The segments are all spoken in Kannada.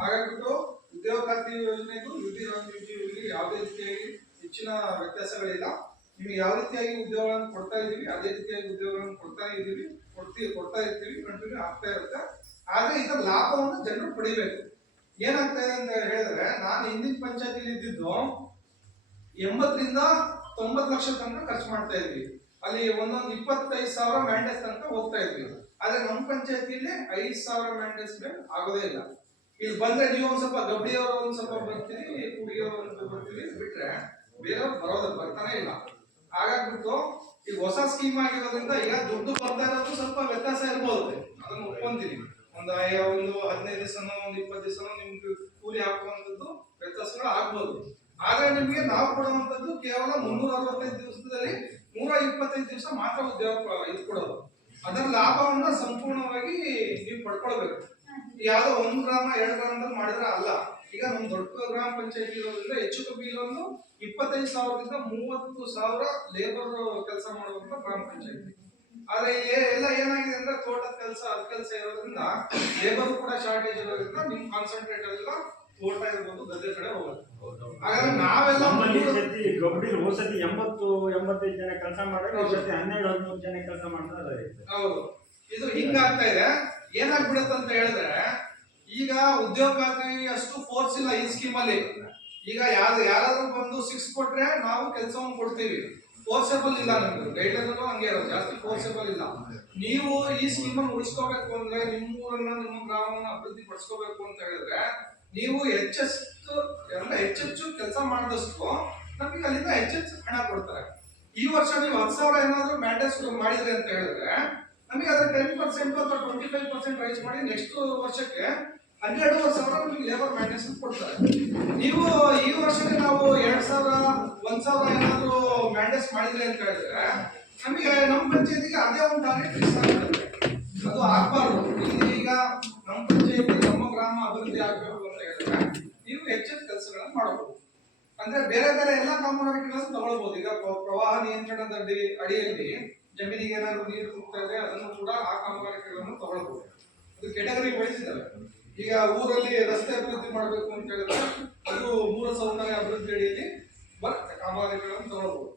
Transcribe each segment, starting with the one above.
ಹಾಗಾಗ್ಬಿಟ್ಟು ಉದ್ಯೋಗ ಖಾತ್ರಿ ಯೋಜನೆಗೂ ಯುಟಿ ಯಾವುದೇ ರೀತಿಯಾಗಿ ಹೆಚ್ಚಿನ ವ್ಯತ್ಯಾಸಗಳಿಲ್ಲ. ನಿಮ್ಗೆ ಯಾವ ರೀತಿಯಾಗಿ ಉದ್ಯೋಗಗಳನ್ನು ಕೊಡ್ತಾ ಇದೀವಿ ಅದೇ ರೀತಿಯಾಗಿ ಉದ್ಯೋಗಗಳನ್ನು ಕೊಡ್ತಾ ಇರ್ತೀವಿ, ಕಂಟಿನ್ಯೂ ಆಗ್ತಾ ಇರುತ್ತೆ. ಆದ್ರೆ ಇದರ ಲಾಭವನ್ನು ಜನರು ಪಡಿಬೇಕು. ಏನಾಗ್ತಾ ಇದೆ ಅಂತ ಹೇಳಿದ್ರೆ, ನಾನು ಹಿಂದಿನ ಪಂಚಾಯತಿಲಿ ಇದ್ದಿದ್ದು 80 ರಿಂದ 90 ಲಕ್ಷ ತನಕ ಖರ್ಚು ಮಾಡ್ತಾ ಇದ್ವಿ. ಅಲ್ಲಿ ಒಂದೊಂದು 25,000 ಮ್ಯಾಂಡೇಸ್ ತನಕ ಹೋಗ್ತಾ ಇದ್ವಿ. ಆದ್ರೆ ನಮ್ಮ ಪಂಚಾಯತಿಯಲ್ಲಿ 5,000 ಮ್ಯಾಂಡೇಸ್ ಮೇಲೆ ಆಗೋದೇ ಇಲ್ಲ. ಇಲ್ಲಿ ಬಂದ್ರೆ ನೀವು ಒಂದ್ ಸ್ವಲ್ಪ ಗಬ್ಡಿಯವರು ಒಂದ್ ಸ್ವಲ್ಪ ಬರ್ತೀರಿ, ಕುಡಿಯೋರು ಬರ್ತೀವಿ, ಬಿಟ್ರೆ ಬೇರೆಯವ್ರು ಬರ್ತಾನೆ ಇಲ್ಲ. ಹಾಗಾಗ್ಬಿಟ್ಟು ಈಗ ಹೊಸ ಸ್ಕೀಮ್ ಆಗಿರೋದ್ರಿಂದ ಈಗ ದುಡ್ಡು ಬರ್ತಾ ಇರೋದು ಸ್ವಲ್ಪ ವ್ಯತ್ಯಾಸ ಇರ್ಬೋದು, ಅದನ್ನು ಒಪ್ಕೊಂತೀನಿ. ಒಂದು 15 ದಿವಸನೋ ಒಂದು 20 ದಿವಸನೋ ನಿಮ್ಗೆ ಕೂಲಿ ಹಾಕುವಂಥದ್ದು ವ್ಯತ್ಯಾಸಗಳು ಆಗ್ಬೋದು. ಆದ್ರೆ ನಿಮ್ಗೆ ನಾವು ಕೊಡುವಂಥದ್ದು ಕೇವಲ 365 ದಿವಸದಲ್ಲಿ 125 ದಿವಸ ಮಾತ್ರ ಉದ್ಯೋಗ ಇದು ಕೊಡೋದು. ಅದರ ಲಾಭವನ್ನ ಸಂಪೂರ್ಣವಾಗಿ ನೀವು ಪಡ್ಕೊಳ್ಬೇಕು. ಯಾವ್ದೋ 1 ಗ್ರಾಮ 2 ಗ್ರಾಮದಲ್ಲಿ ಮಾಡಿದ್ರೆ ಅಲ್ಲ. ಈಗ ನಮ್ ದೊಡ್ಡ ಗ್ರಾಮ ಪಂಚಾಯತಿ ಇರೋದ್ರಿಂದ ಹೆಚ್ಚು ಕಮ್ಮಿ ಇಲ್ಲೊಂದು 25,000ದಿಂದ 30,000 ಲೇಬರ್ ಕೆಲಸ ಮಾಡುವಂತ ಗ್ರಾಮ ಪಂಚಾಯತಿ. ಆದ್ರೆ ಎಲ್ಲ ಏನಾಗಿದೆ ಅಂದ್ರೆ ತೋಟದ ಕೆಲಸ ಅದ್ ಕೆಲಸ ಇರೋದ್ರಿಂದ ಲೇಬರ್ ಕೂಡ ಶಾರ್ಟೇಜ್ ಇರೋದ್ರಿಂದ ನಿಮ್ ಕಾನ್ಸಂಟ್ರೇಟ್ ಎಲ್ಲ ತೋಟ ಇರ್ಬೋದು, ಗದ್ದೆ ಕಡೆ ಹೋಗುತ್ತೆ. ಹಾಗಾದ್ರೆ ನಾವೆಲ್ಲ ಗಬ್ಬಡಿ ಹೋಸತಿ 80-85 ಜನ ಕೆಲಸ ಮಾಡಿದ್ರೆ 12-13 ಜನ ಕೆಲಸ ಮಾಡಿದ್ರೆ ಹೌದು. ಇದು ಹಿಂಗಾಗ್ತಾ ಇದೆ. ಏನಾಗ್ಬಿಡುತ್ತೆ ಅಂತ ಹೇಳಿದ್ರೆ, ಈಗ ಉದ್ಯೋಗ ಖಾತ್ರಿ ಅಷ್ಟು ಫೋರ್ಸ್ ಇಲ್ಲ ಈ ಸ್ಕೀಮ್ ಅಲ್ಲಿ. ಈಗ ಯಾರಾದ್ರೂ ಬಂದು 6 ಕೊಟ್ರೆ ನಾವು ಕೆಲಸವನ್ನು ಕೊಡ್ತೀವಿ, ಫೋರ್ಸಬಲ್ ಇಲ್ಲ. ನಮ್ಗೆ ಗೈಡ್ಲೈನ್ ಹಂಗೆ ಇರೋದು, ಜಾಸ್ತಿ ಫೋರ್ಸಬಲ್ ಇಲ್ಲ. ನೀವು ಈ ಸ್ಕೀಮ್ ಅನ್ನು ಉಳಿಸ್ಕೋಬೇಕು ಅಂದ್ರೆ, ನಿಮ್ಮೂರನ್ನ ನಿಮ್ಮ ಗ್ರಾಮವನ್ನ ಅಭಿವೃದ್ಧಿ ಪಡಿಸ್ಕೋಬೇಕು ಅಂತ ಹೇಳಿದ್ರೆ, ನೀವು ಹೆಚ್ಚೆಚ್ಚು ಕೆಲಸ ಮಾಡಿದಷ್ಟು ನಮಗೆ ಅಲ್ಲಿಂದ ಹೆಚ್ಚೆಚ್ಚು ಹಣ ಕೊಡ್ತಾರೆ. ಈ ವರ್ಷ ನೀವು 10,000 ಏನಾದ್ರು ಮ್ಯಾಂಡೇಸ್ ಮಾಡಿದ್ರಿ ಅಂತ ಹೇಳಿದ್ರೆ, ನಮಗೆ ಅದರ 10% ಅಥವಾ 25% ರೈಸ್ ಮಾಡಿ ನೆಕ್ಸ್ಟ್ ವರ್ಷಕ್ಕೆ 12,000 ನಿಮಗೆ ಲೇಬರ್ ಮ್ಯಾಂಡೇಸ್ ಕೊಡ್ತಾರೆ. ನೀವು ಈ ವರ್ಷಕ್ಕೆ ನಾವು 2,000 1,000 ಏನಾದ್ರು ಮ್ಯಾಂಡೇಸ್ ಮಾಡಿದ್ರಿ ಅಂತ ಹೇಳಿದ್ರೆ, ನಮಗೆ ನಮ್ಮ ಪಂಚಾಯತಿಗೆ ಅದೇ ಒಂದು ಟಾರ್ಗೆಟ್ ಫಿಕ್ಸ್ ಆಗಿರುತ್ತೆ. ಅದು ಆಗ್ಬಾರ್ದು. ಈಗ ನಮ್ಮ ಪಂಚಾಯತಿ ನಮ್ಮ ಗ್ರಾಮ ಅಭಿವೃದ್ಧಿ ಆಗಬೇಕು ಅಂತ ಹೇಳಿದ್ರೆ ನೀವು ಹೆಚ್ಚಿನ ಕೆಲಸಗಳನ್ನು ಮಾಡಬಹುದು. ಅಂದ್ರೆ ಬೇರೆ ಎಲ್ಲ ಕಾಮಗಾರಿಗಳನ್ನು ತಗೊಳ್ಬಹುದು. ಈಗ ಪ್ರವಾಹ ನಿಯಂತ್ರಣದ ಅಡಿಯಲ್ಲಿ ಜಮೀನಿಗೆ ಏನಾದ್ರು ನೀರು ಹೋಗ್ತಾ ಇದ್ರೆ ಅದನ್ನು ಕೂಡ ಆ ಕಾಮಗಾರಿಗಳನ್ನು ತಗೊಳ್ಬಹುದು. ಅದು ಕೆಟಗರಿ ವೈಸ್ ಇದಾವೆ. ಈಗ ಊರಲ್ಲಿ ರಸ್ತೆ ಅಭಿವೃದ್ಧಿ ಮಾಡಬೇಕು ಅಂತ ಹೇಳಿದ್ರೆ ಅದು ಮೂಲಸೌಕರ್ಯ ಅಭಿವೃದ್ಧಿ ಅಡಿಯಲ್ಲಿ ಬರುತ್ತೆ, ಕಾಮಗಾರಿಗಳನ್ನು ತಗೊಳ್ಬಹುದು.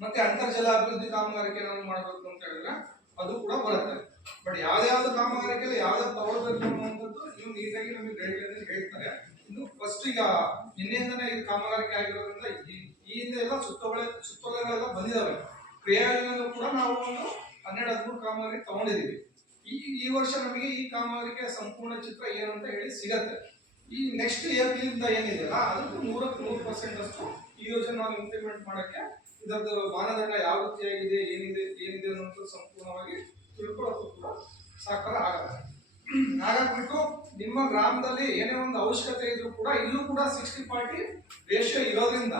ಮತ್ತೆ ಅಂತರ್ಜಲ ಅಭಿವೃದ್ಧಿ ಕಾಮಗಾರಿಕೆ ಏನಾದ್ರು ಮಾಡಬೇಕು ಅಂತ ಹೇಳಿದ್ರೆ ಅದು ಕೂಡ ಬರುತ್ತೆ. ಬಟ್ ಯಾವ್ದಾವ್ದು ಕಾಮಗಾರಿಕೆಯಲ್ಲಿ ಯಾವ್ದಾವ್ದು ತಗೊಳ್ಬೇಕು ಅನ್ನುವಂಥದ್ದು ನೀವು ನೀಟಾಗಿ ನಮಗೆ ಗೈಡ್ಲೈನ್ ಹೇಳ್ತಾರೆ. ಇನ್ನು ಫಸ್ಟ್ ಈಗ ನಿನ್ನೆಯಿಂದನೇ ಇದು ಕಾಮಗಾರಿಕೆ ಆಗಿರೋದ್ರಿಂದ ಈ ಹಿಂದೆ ಎಲ್ಲ ಸುತ್ತೋಲೆಗಳೆಲ್ಲ ಬಂದಿದಾವೆ. ಕ್ರಿಯಾಯೋಜನೆಯಲ್ಲೂ ಕೂಡ ನಾವು ಒಂದು 12-13 ಕಾಮಗಾರಿ ತಗೊಂಡಿದೀವಿ. ಈ ವರ್ಷ ನಮಗೆ ಈ ಕಾಮಗಾರಿಕೆ ಸಂಪೂರ್ಣ ಚಿತ್ರ ಏನು ಅಂತ ಹೇಳಿ ಸಿಗತ್ತೆ. ಈ ನೆಕ್ಸ್ಟ್ ಏಪ್ರಿಲಿಂದ ಏನಿದೆಯಲ್ಲ ಅದಕ್ಕೆ 100% ಅಷ್ಟು ಈ ಯೋಜನೆ ನಾವು ಇಂಪ್ಲಿಮೆಂಟ್ ಮಾಡಕ್ಕೆ ಇದರದ್ದು ಮಾನದಂಡ ಯಾವ ರೀತಿಯಾಗಿದೆ ಏನಿದೆ ಅನ್ನೋದು ಸಂಪೂರ್ಣವಾಗಿ ತಿಳ್ಕೊಳ್ಳೋದು ಕೂಡ ಸಾಕಾರ ಆಗತ್ತೆ. ಹಾಗಾಗ್ಬಿಟ್ಟು ನಿಮ್ಮ ಗ್ರಾಮದಲ್ಲಿ ಏನೇ ಒಂದು ಅವಶ್ಯಕತೆ ಇದ್ರೂ ಕೂಡ ಇಲ್ಲೂ ಕೂಡ 60-40 ರೇಷಿಯೋ ಇರೋದ್ರಿಂದ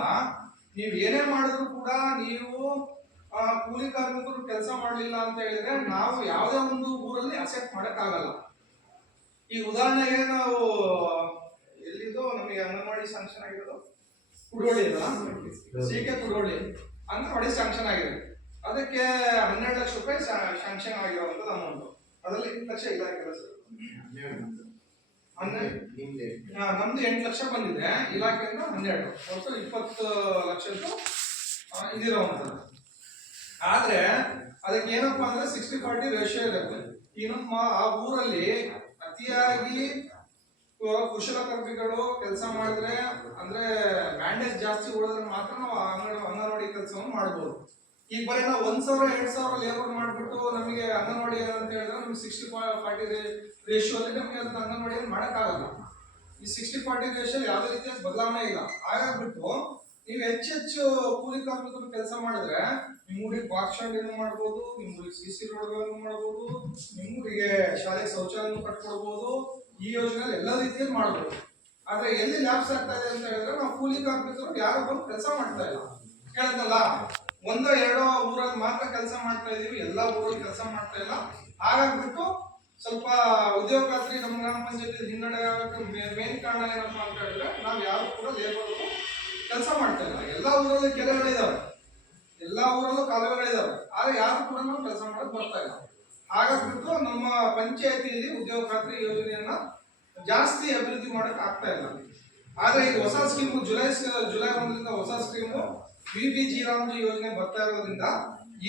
ನೀವು ಏನೇ ಮಾಡಿದ್ರು ಕೂಡ ನೀವು ಕೂಲಿ ಕಾರ್ಮಿಕರು ಕೆಲಸ ಮಾಡಲಿಲ್ಲ ಅಂತ ಹೇಳಿದ್ರೆ ನಾವು ಯಾವುದೇ ಒಂದು ಊರಲ್ಲಿ ಅಸೆಪ್ಟ್ ಮಾಡಕ್ಕಾಗಲ್ಲ. ಈ ಉದಾಹರಣೆಗೆ ನಾವು ಎಲ್ಲಿದ್ದು ನಮಗೆ ಅಂಗನವಾಡಿ ಸ್ಯಾಂಕ್ಷನ್ ಆಗಿರೋದು ಕುಡೋಳಿ ಅಲ್ಲ, ಸಿಕೆ ಕುಡೋಳಿ ಅಂಗನವಾಡಿ ಸ್ಯಾಂಕ್ಷನ್ ಆಗಿದೆ. ಅದಕ್ಕೆ 12 ಲಕ್ಷ ರೂಪಾಯಿ ಸ್ಯಾಂಕ್ಷನ್ ಆಗಿರುವಂತದ್ದು ಅಮೌಂಟ್. ಅದರಲ್ಲಿ 8 ಲಕ್ಷ ಇಲಾಖೆ ಸರ್, ನಮ್ದು 8 ಲಕ್ಷ ಬಂದಿದೆ, ಇಲಾಖೆಯಿಂದ 12, ಒಟ್ಟು 20 ಲಕ್ಷದ್ದು ಇದಿರುವಂತದ್ದು. ಆದ್ರೆ ಅದಕ್ಕೆ ಏನಪ್ಪಾ ಅಂದ್ರೆ 60-40 ರೇಷಿಯೋ ಇರುತ್ತೆ. ಇನ್ನೊಂದು ಆ ಊರಲ್ಲಿ ಅತಿಯಾಗಿ ಕುಶಲಕರ್ಮಿಗಳು ಕೆಲಸ ಮಾಡಿದ್ರೆ ಅಂದ್ರೆ ಮ್ಯಾಂಡೇಜ್ ಜಾಸ್ತಿ ಉಳಿದ್ರೆ ಮಾತ್ರ ನಾವು ಅಂಗನವಾಡಿ ಕೆಲಸವನ್ನು ಮಾಡಬಹುದು. ಈಗ ಬರೀ ನಾವು 1,000-2,000 ಲೇಬರ್ ಮಾಡ್ಬಿಟ್ಟು ನಮಗೆ ಅಂಗನವಾಡಿ ಅಂತ ಹೇಳಿದ್ರೆ ನಮ್ಗೆ 60-40 ರೇಷಿಯೋ ಅಲ್ಲಿ ನಮಗೆ ಅದನ್ನ ಅಂಗನವಾಡಿಯಲ್ಲಿ ಮಾಡಕ್ಕಾಗಲ್ಲ. ಈ 60-40 ರೇಷಿಯೋ ಯಾವುದೇ ರೀತಿಯ ಬದಲಾವಣೆ ಇಲ್ಲ. ಹಾಗಾಗ್ಬಿಟ್ಟು ನೀವು ಹೆಚ್ಚೆಚ್ಚು ಕೂಲಿ ಕಾರ್ಮಿಕರು ಕೆಲಸ ಮಾಡಿದ್ರೆ ನಿಮ್ಮೂರಿಗೆ ಬಾಕ್ಸ್ಟ್ಯಾಂಡ್ ಮಾಡ್ಬೋದು, ನಿಮ್ಮೂರಿಗೆ CC ರೋಡ್ಗಳನ್ನು ಮಾಡ್ಬೋದು, ನಿಮ್ಮೂರಿಗೆ ಶಾಲೆ ಶೌಚಾಲಯ ಕಟ್ಕೊಡ್ಬೋದು. ಈ ಯೋಜನೆ ಎಲ್ಲ ರೀತಿಯಲ್ಲಿ ಮಾಡ್ಬೋದು. ಆದ್ರೆ ಎಲ್ಲಿ ಲ್ಯಾಪ್ಸ್ ಆಗ್ತಾ ಇದೆ ಅಂತ ಹೇಳಿದ್ರೆ ನಾವು ಕೂಲಿ ಕಾರ್ಮಿಕರು ಯಾರು ಬಂದು ಕೆಲಸ ಮಾಡ್ತಾ ಇಲ್ಲ. ಹೇಳಿದ್ನಲ್ಲ, 1-2 ಊರಲ್ಲಿ ಮಾತ್ರ ಕೆಲಸ ಮಾಡ್ತಾ ಇದೀವಿ, ಎಲ್ಲಾ ಊರಲ್ಲಿ ಕೆಲಸ ಮಾಡ್ತಾ ಇಲ್ಲ. ಹಾಗಾಗ್ಬಿಟ್ಟು ಸ್ವಲ್ಪ ಉದ್ಯೋಗ ಖಾತ್ರಿ ನಮ್ಮ ಗ್ರಾಮ ಪಂಚಾಯತಿ ಹಿನ್ನಡೆ ಆಗಕ್ಕೆ ಮೇನ್ ಕಾರಣ ಏನಪ್ಪಾ ಅಂತ ಹೇಳಿದ್ರೆ ನಾವು ಯಾರು ಕೂಡ ಲೇಬರ್ ಕೆಲಸ ಮಾಡ್ತಾ ಇಲ್ಲ. ಎಲ್ಲಾ ಊರಲ್ಲಿ ಕೆರೆಗಳಿದಾವೆ, ಎಲ್ಲಾ ಊರಲ್ಲೂ ಕಾಲುವೆಗಳಿದಾವೆ, ಆದ್ರೆ ಯಾರು ಕೂಡ ನಾವು ಕೆಲಸ ಮಾಡಕ್ ಬರ್ತಾ ಇಲ್ಲ. ಹಾಗಾಗ್ಬಿಟ್ಟು ನಮ್ಮ ಪಂಚಾಯತಿಯಲ್ಲಿ ಉದ್ಯೋಗ ಖಾತ್ರಿ ಯೋಜನೆಯನ್ನ ಜಾಸ್ತಿ ಅಭಿವೃದ್ಧಿ ಮಾಡಕ್ ಆಗ್ತಾ ಇಲ್ಲ. ಆದ್ರೆ ಈಗ ಹೊಸ ಸ್ಕೀಮ್ ಜುಲೈ 1ರಿಂದ ಹೊಸ ಸ್ಕೀಮು BBG ರಾಮ್ಜಿ ಯೋಜನೆ ಬರ್ತಾ ಇರೋದ್ರಿಂದ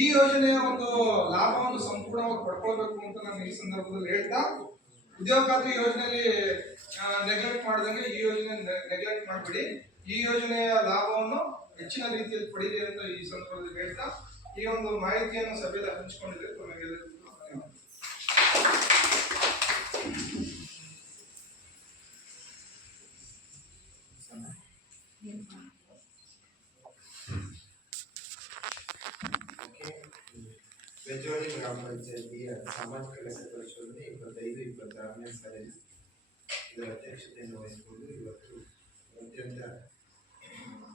ಈ ಯೋಜನೆಯ ಒಂದು ಲಾಭವನ್ನು ಸಂಪೂರ್ಣವಾಗಿ ಪಡ್ಕೊಳ್ಬೇಕು ಅಂತ ನಾನು ಈ ಸಂದರ್ಭದಲ್ಲಿ ಹೇಳ್ತಾ, ಉದ್ಯೋಗ ಖಾತ್ರಿ ಯೋಜನೆಯಲ್ಲಿ ನೆಗ್ಲೆಕ್ಟ್ ಮಾಡ್ದಂಗೆ ಈ ಯೋಜನೆ ನೆಗ್ಲೆಕ್ಟ್ ಮಾಡಬೇಡಿ, ಈ ಯೋಜನೆಯ ಲಾಭವನ್ನು ಹೆಚ್ಚಿನ ರೀತಿಯಲ್ಲಿ ಪಡೀರಿ ಅಂತ ಈ ಸಂದರ್ಭದಲ್ಲಿ ಹೇಳ್ತಾ, ಈ ಒಂದು ಮಾಹಿತಿಯನ್ನು ಸಭೆಯಲ್ಲಿ ಹಂಚಿಕೊಂಡಿದ್ರೆ ತಮಗೆಲ್ಲರಿಗೂ ಧನ್ಯವಾದ. ಬೆಜ್ಜೋಳಿ ಗ್ರಾಮ ಪಂಚಾಯತಿಯ ಸಾಮಾಜಿಕ ಕೆಲಸ ಪರಿಶೋಧನೆ 25-26ನೇ ಸಾಲಿನ ಇದರ ಅಧ್ಯಕ್ಷತೆಯನ್ನು ವಹಿಸಿಕೊಂಡು ಇವತ್ತು ಅತ್ಯಂತ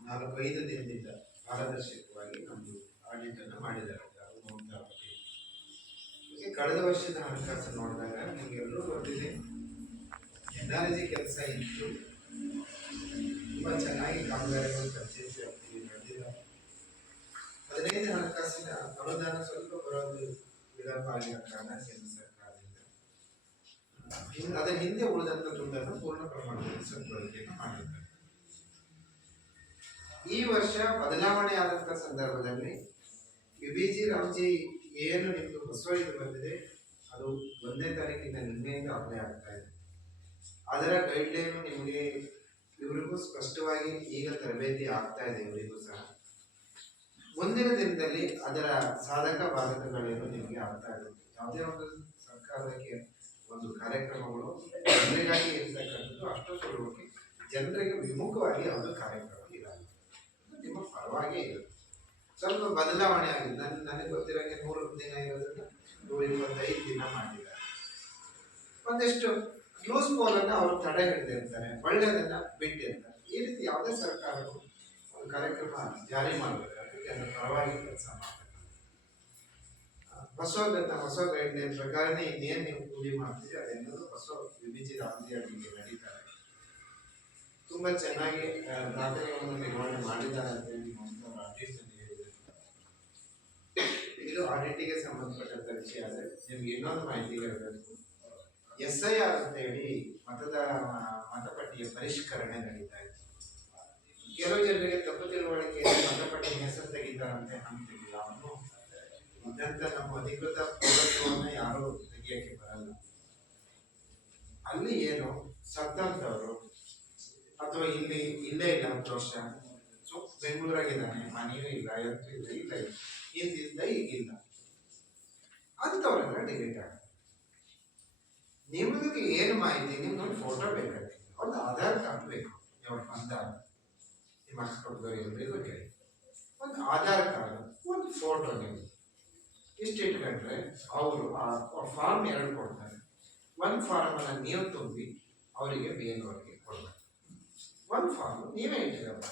4-5 ದಿನದಿಂದ ಪಾರದರ್ಶಕವಾಗಿ ನಮ್ಮದು ಆಡಿಟ್ ಅನ್ನು ಮಾಡಿದ್ದಾರೆ. ಕಳೆದ ವರ್ಷದ ಹಣಕಾಸು ನೋಡಿದಾಗ ನಿಮಗೆಲ್ಲರೂ ಗೊತ್ತಿದೆ, NRG ಕೆಲಸ ಇತ್ತು, ತುಂಬ ಚೆನ್ನಾಗಿ ಕಾಮಗಾರಿಗಳು ಚರ್ಚಿಸಿ ನಡೆದಿದ್ದಾರೆ. 15 ಹಣಕಾಸಿನ ಅನುದಾನ ಸ್ವಲ್ಪ ಬರೋದು ವಿಳಂಬ ಆಗಿರೋ ಕಾರಣ ಕೇಂದ್ರ ಸರ್ಕಾರದಿಂದ ಅದರ ಹಿಂದೆ ಉಳಿದಂತ ದುಡ್ಡನ್ನು ಪೂರ್ಣ ಪ್ರಮಾಣದಲ್ಲಿ ಸದ್ಬಳಕೆಯನ್ನು ಮಾಡಿದ್ದಾರೆ. ಈ ವರ್ಷ ಬದಲಾವಣೆ ಆದಂತ ಸಂದರ್ಭದಲ್ಲಿ BBG ರಾಮ್ಜಿ ಏನು ನಿಮ್ದು ಹೊಸ ಇದು ಬಂದಿದೆ ಅದು 1ನೇ ತಾರೀಕಿನ ನಿನ್ನೆಯಿಂದ ಅಪ್ಲೈ ಆಗ್ತಾ ಇದೆ. ಅದರ ಗೈಡ್ಲೈನ್ ನಿಮಗೆ ಇವರಿಗೂ ಸ್ಪಷ್ಟವಾಗಿ ಈಗ ತರಬೇತಿ ಆಗ್ತಾ ಇದೆ. ಇವರಿಗೂ ಸಹ ಮುಂದಿನ ದಿನದಲ್ಲಿ ಅದರ ಸಾಧಕ ಬಾಧಕಗಳೇನು ನಿಮಗೆ ಆಗ್ತಾ ಇದೆ. ಯಾವುದೇ ಒಂದು ಸರ್ಕಾರಕ್ಕೆ ಒಂದು ಕಾರ್ಯಕ್ರಮಗಳು ಜನರಿಗಾಗಿ ಇರ್ತಕ್ಕಂಥದ್ದು ಅಷ್ಟು ಸುಲಭಕ್ಕೆ ಜನರಿಗೆ ವಿಮುಖವಾಗಿ ಯಾವುದೋ ಕಾರ್ಯಕ್ರಮ ಇರಲ್ಲ, ನಿಮ್ಮ ಪರವಾಗಿ ಇರುತ್ತೆ. ಸ್ವಲ್ಪ ಬದಲಾವಣೆ ಆಗಿದೆ. ನನಗೆ ಗೊತ್ತಿರೋಂಗೆ 100 ದಿನ ಇರೋದನ್ನ 125 ದಿನ ಮಾಡಿದ್ದಾರೆ. ಒಂದಿಷ್ಟು ಲೂಸ್ ಪೋಲನ್ನು ಅವರು ತಡೆ ಹಿಡಿದಿರ್ತಾರೆ, ಒಳ್ಳೆಯದನ್ನ ಬಿಟ್ಟಿರ್ತಾರೆ. ಈ ರೀತಿ ಯಾವುದೇ ಸರ್ಕಾರವು ಒಂದು ಕಾರ್ಯಕ್ರಮ ಜಾರಿ ಮಾಡಬೇಕು, ಅದರ ಪರವಾಗಿ ಕೆಲಸ ಮಾಡ್ತಾರೆ. ಹೊಸ ಗೈಡ್ಲೈನ್ ಪ್ರಕಾರನೇ ಇನ್ನೇನು ನೀವು ಕೂಲಿ ಮಾಡ್ತೀರಿ ಅದೆಲ್ಲರೂ ಹೊಸ BBG ರಾಮ್ಜಿ ಅವರಿಗೆ ನಡೀತಾರೆ. ತುಂಬಾ ಚೆನ್ನಾಗಿ ದಾಖಲೆಗಳನ್ನು ನಿರ್ವಹಣೆ ಮಾಡಿದ್ದಾರೆ ಅಂತ ಹೇಳಿ ಆಡಿಟ್ ಹೇಳಿದ್ದಾರೆ. ಇದು ಆಡಿಟಿಗೆ ಸಂಬಂಧಪಟ್ಟಂತ ವಿಷಯ. ಆದರೆ ನಿಮ್ಗೆ ಇನ್ನೊಂದು ಮಾಹಿತಿ ಇರಬೇಕು, SIR ಅಂತ ಹೇಳಿ ಮತಪಟ್ಟಿಯ ಪರಿಷ್ಕರಣೆ ನಡೀತಾ ಇದೆ. ಕೆಲವು ಜನರಿಗೆ ತಪ್ಪು ತಿಳುವಳಿಕೆ ಮತಪಟ್ಟಿ ಹೆಸರು ತೆಗಿತಾರಂತೆ, ಹಂಗೆ ತೆಗಿಲ್ಲ. ಅವನು ಇದ್ದಂತ ನಮ್ಮ ಅಧಿಕೃತ ಪೌರತ್ವವನ್ನು ಯಾರು ತೆಗಿಯಕ್ಕೆ ಬರಲ್ಲ. ಅಲ್ಲಿ ಏನು ಸತ್ತಂತವ್ರು ಅಥವಾ ಇಲ್ಲೇ ಇಲ್ಲ 10 ವರ್ಷ ಬೆಂಗಳೂರಾಗಿದ್ದಾನೆ, ಮನೆಯೂ ಇಲ್ಲ, ಎಂತೂ ಇಲ್ಲ, ಹಿಂದಿಲ್ಲ, ಈಗಿಲ್ಲ ಅಂತವ್ರೆಲ್ಲ ಡಿಲೀಟ್ ಆಗುತ್ತೆ. ನಿಮಗೆ ಏನು ಮಾಹಿತಿ, ನಿಮ್ದೊಂದು ಫೋಟೋ ಬೇಕಾಗ್ತದೆ, ಒಂದು ಆಧಾರ್ ಕಾರ್ಡ್ ಬೇಕು. ನೀವು ಬಂದಾಗ ನಿಮ್ಮ ಅಕ್ಕಪಕ್ಕದವ್ರು ಎಲ್ರಿಗೂ ಹೇಳಿ, ಒಂದು ಆಧಾರ್ ಕಾರ್ಡ್, ಒಂದು ಫೋಟೋ ನೀವು ಇಷ್ಟು ಇಟ್ಕೊಂಡ್ರೆ ಅವರು ಆ ಫಾರ್ಮ್ 2 ಕೊಡ್ತಾರೆ. ಒಂದು ಫಾರ್ಮನ್ನು ನೀವು ತುಂಬಿ ಅವರಿಗೆ ಬೇರೆಯವ್ರಿಗೆ ಕೊಡ್ಬೇಕು. ಒಂದು ಫಾರ್ಮ್ ನೀವೇ ಇಟ್ಟಿರಲ್ಲ.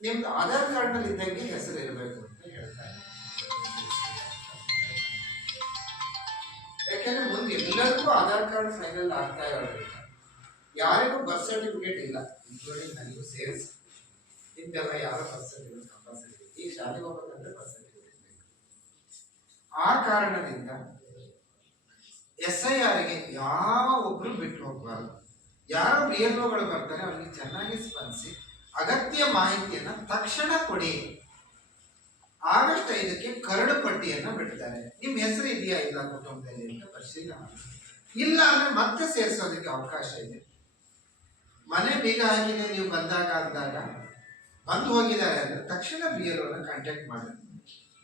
ನಿಮ್ದು ಆಧಾರ್ ಕಾರ್ಡ್ನಲ್ಲಿ ಇದ್ದಂಗೆ ಹೆಸರು ಇರಬೇಕು ಅಂತ ಹೇಳ್ತಾರೆ. ಯಾಕೆಂದ್ರೆ ಮುಂದೆ ಎಲ್ಲರಿಗೂ ಆಧಾರ್ ಕಾರ್ಡ್ ಫೈನಲ್ ಆಗ್ತಾ ಇರೋದ್ರಿಂದ ಯಾರಿಗೂ ಬರ್ತ್ ಸರ್ಟಿಫಿಕೇಟ್ ಇಲ್ಲ, ಇನ್ಕ್ಲೂಡಿಂಗ್ ನನಗೂ ಸೇರಿಸಿ. ಇಂತೆಲ್ಲ ಯಾರೋ ಬರ್ತ್ ಸರ್ಟಿಫಿಕೇಟ್ ಕಂಪಲ್ಸರಿ. ಈಗ ಶಾಲೆಗೆ ಹೋಗ್ಬೇಕಂದ್ರೆ ಬರ್ತ್ ಸರ್ಟಿಫಿಕೇಟ್ ಬೇಕು. ಆ ಕಾರಣದಿಂದ SIRಗೆ ಯಾವ ಒಬ್ರು ಬಿಟ್ಟು ಹೋಗಬಾರ್ದು. ಯಾರು BLOಗಳು ಬರ್ತಾರೆ ಅವ್ರಿಗೆ ಚೆನ್ನಾಗಿ ಸ್ಪಂದಿಸಿ ಅಗತ್ಯ ಮಾಹಿತಿಯನ್ನ ತಕ್ಷಣ ಕೊಡಿ. ಆಗಸ್ಟ್ 5ಕ್ಕೆ ಕರಡು ಪಟ್ಟಿಯನ್ನ ಬಿಡ್ತಾರೆ. ನಿಮ್ಮ ಹೆಸರು ಇದೆಯಾ ಇಲ್ಲ ಕುಟುಂಬದಲ್ಲಿ ಅಂತ ಪರಿಶೀಲನೆ ಮಾಡಿ. ಇಲ್ಲ ಅಂದ್ರೆ ಮತ್ತೆ ಸೇರಿಸೋದಕ್ಕೆ ಅವಕಾಶ ಇದೆ. ಮನೆ ಬೀಗ ಹಾಕಿದೆ ನೀವು ಬಂದಾಗ ಅಂದಾಗ ಬಂದು ಹೋಗಿದ್ದಾರೆ ಅಂದ್ರೆ ತಕ್ಷಣ BLOನ ಕಾಂಟ್ಯಾಕ್ಟ್ ಮಾಡಿ.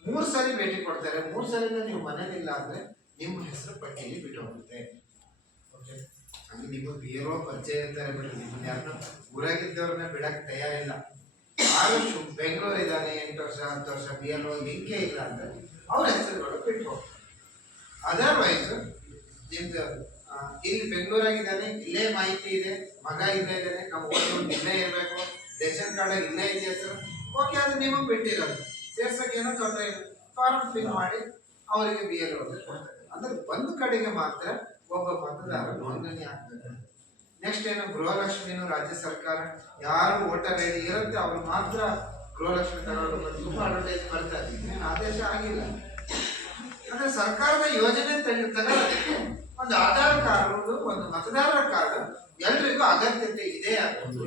3 ಸರಿ ಭೇಟಿ ಕೊಡ್ತಾರೆ. 3 ಸರಿನ ನೀವು ಮನೇಲಿಲ್ಲ ಅಂದ್ರೆ ನಿಮ್ಮ ಹೆಸರು ಪಟ್ಟಿಯಲ್ಲಿ ಬಿಟ್ಟು ಹೋಗುತ್ತೆ. ಓಕೆ, ಹಂಗೆ ನೀವು BLO ಪರಿಚಯ ಇರ್ತಾರೆ ಬಿಟ್ಟು ನಿಮ್ಮನ್ನ ಯಾರನ್ನ ಊರಾಗಿದ್ದವ್ರನ್ನ ಬಿಡಕ್ಕೆ ತಯಾರಿಲ್ಲ. ಯಾರು ಬೆಂಗಳೂರು ಇದ್ದಾನೆ 8 ವರ್ಷ 10 ವರ್ಷ BLO ಲಿಂಕೇ ಇಲ್ಲ ಅಂದ್ರೆ ಅವ್ರ ಹೆಸರುಗಳು ಬಿಟ್ಟು ಹೋಗ್ತಾರೆ. ಅದರ್ವೈಸ್ ನಿಮ್ದು ಇಲ್ಲಿ ಬೆಂಗಳೂರಾಗಿದ್ದಾನೆ, ಇಲ್ಲೇ ಮಾಹಿತಿ ಇದೆ, ಮಗ ಇಲ್ಲೇ ಇದ್ದಾನೆ, ನಾವು ಓದ್ಕೊಂಡು ಇಲ್ಲೇ ಇರಬೇಕು, ರೇಷನ್ ಕಾರ್ಡ್ ಇಲ್ಲೇ ಇದೆ ಹೆಸರು, ಓಕೆ, ಅದು ನಿಮಗೆ ಬಿಟ್ಟಿರೋದು. ಸೇರ್ಸಕ್ಕೆ ಏನೋ ತೊಂದರೆ ಇಲ್ಲ, ಫಾರ್ಮ್ ಫಿಲ್ ಮಾಡಿ ಅವರಿಗೆ BLO ಕೊಡ್ತಾರೆ. ಅಂದ್ರೆ ಒಂದು ಕಡೆಗೆ ಮಾತ್ರ ಒಬ್ಬ ಮತದಾರ ನೋಂದಣಿ ಆಗ್ತದೆ. ನೆಕ್ಸ್ಟ್ ಏನು, ಗೃಹಲಕ್ಷ್ಮಿನೂ ರಾಜ್ಯ ಸರ್ಕಾರ ಯಾರು ವೋಟರ್ ID ಇರುತ್ತೆ ಅವ್ರು ಮಾತ್ರ ಗೃಹಲಕ್ಷ್ಮಿ ತಗೊಳ್ಬೇಕು. ತುಂಬಾ ಅಡ್ವರ್ಟೈಸ್ ಬರ್ತಾ ಇದೆ, ಆದೇಶ ಆಗಿಲ್ಲ. ಅಂದ್ರೆ ಸರ್ಕಾರದ ಯೋಜನೆ ತಗೊಳ್ಳೋದಕ್ಕೆ ಒಂದು ಆಧಾರ್ ಕಾರ್ಡ್, ಒಂದು ಮತದಾರರ ಕಾರ್ಡ್ ಎಲ್ರಿಗೂ ಅಗತ್ಯತೆ ಇದೆ ಅದು.